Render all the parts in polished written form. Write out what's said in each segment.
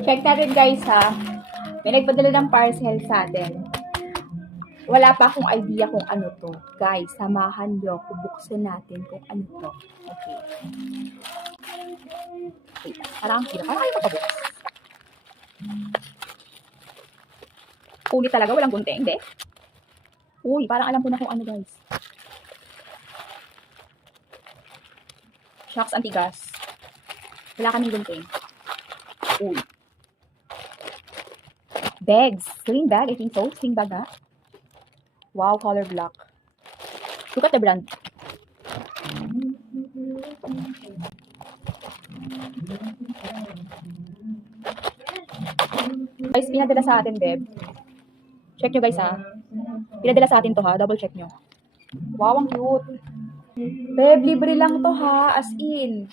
Check natin guys ha. May nagpadala ng parcel sa atin. Wala pa akong idea kung ano to. Guys, samahan niyo ako. Buksan natin kung ano to. Okay. Wait, parang hirap. Parang ayaw papabukas. Ulit talaga, walang gunting, hindi? Uy, parang alam ko na kung ano guys. Shucks, antigas. Wala kaming gunting. Uy. Bags. Sling bag, I think so. Sling bag ha. Wow, color black. Look at the brand. Guys, pinadala sa atin, Beb. Check nyo guys ha. Pinadala sa atin to ha. Double check nyo. Wow, ang cute. Beb, libre lang to ha. As in.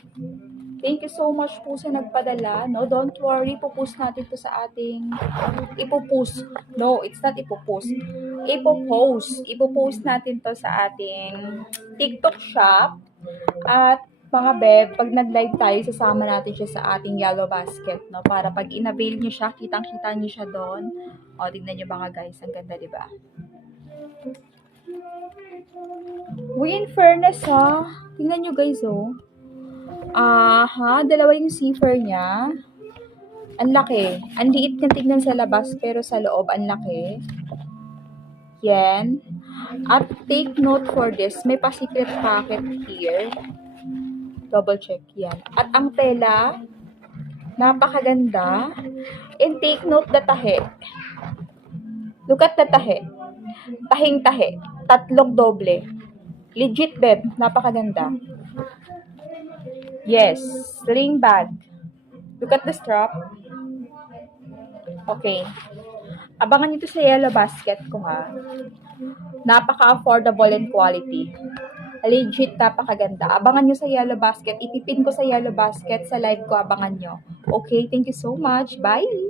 Thank you so much po sa nagpadala. No, don't worry. Ipopost natin to sa ating... Ipopost. No, it's not ipopost. Ipopost natin to sa ating TikTok shop. At mga beb, pag nag-live tayo, sasama natin siya sa ating yellow basket, no? Para pag in-avail nyo siya, kitang-kita nyo siya doon. O, tignan nyo mga guys. Ang ganda, di ba? Uy, in fairness ha. Tingnan nyo guys, oh. Dalawa yung zipper niya. Ang laki. Ang liit niya tignan sa labas, pero sa loob, ang laki. Yan. At take note for this, may pa-secret pocket here. Double check yan. At ang tela, napakaganda. And take note the tahe. Look at the tahe. Tahing-tahe. Tatlong doble. Legit, beb. Napakaganda. Yes. Sling bag. Look at the strap. Okay. Abangan nyo to sa yellow basket ko ha. Napaka-affordable and quality. Legit, napakaganda. Abangan nyo sa yellow basket. Itipin ko sa yellow basket sa live ko. Abangan nyo. Okay, thank you so much. Bye!